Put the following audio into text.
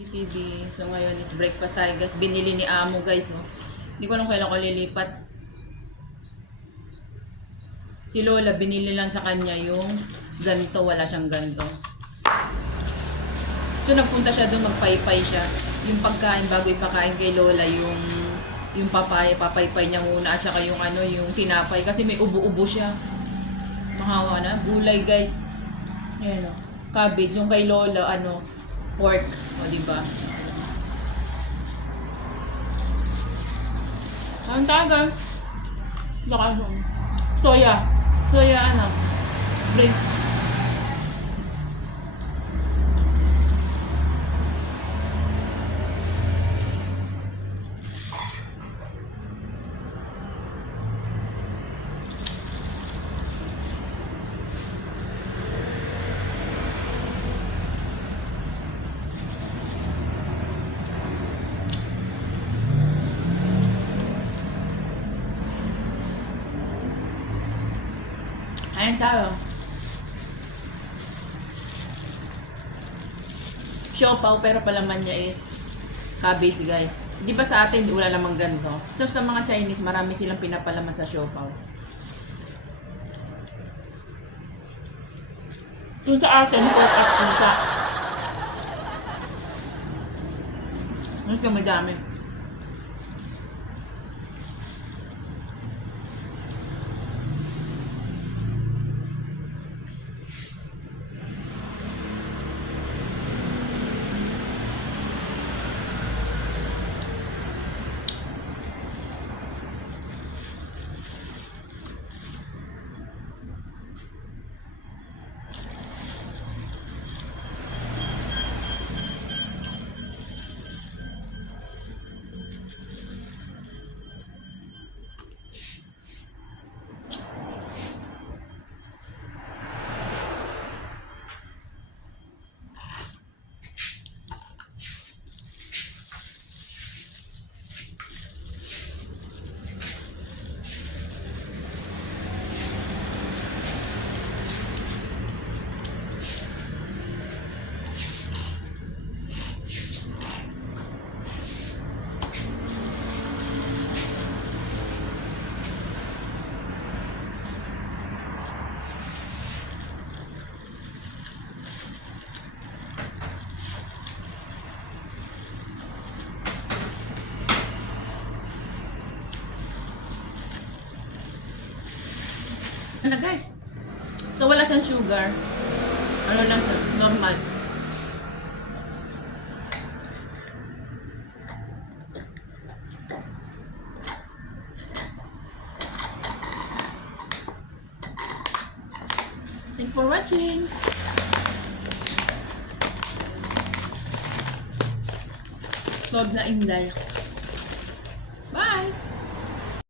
GTV. So ngayon is breakfast tayo guys. Binili ni Amo guys. No? Hindi ko alam kailan ko lilipat. Si Lola binili lang sa kanya yung ganto. Wala siyang ganto. So nagpunta siya doon, magpaypay siya. Yung pagkain bago ipakain kay Lola yung papaypay niya muna at saka yung yung tinapay kasi may ubo-ubo siya. Mahawa na. Gulay guys. Ayan o. Cabbage. Yung kay Lola pork. O diba? Ang tagal. Saka soya. Soya bread. Ayan tayo. Siopaw pero palaman niya is cabbage guys. Di ba sa atin wala namang ganito? So sa mga Chinese marami silang pinapalaman sa siopaw. Kung sa atin pork at pusa. Mas madami. Ano guys? So wala siyang sugar. Ano lang siya? Normal. Thanks for watching. Love na Inday. Bye!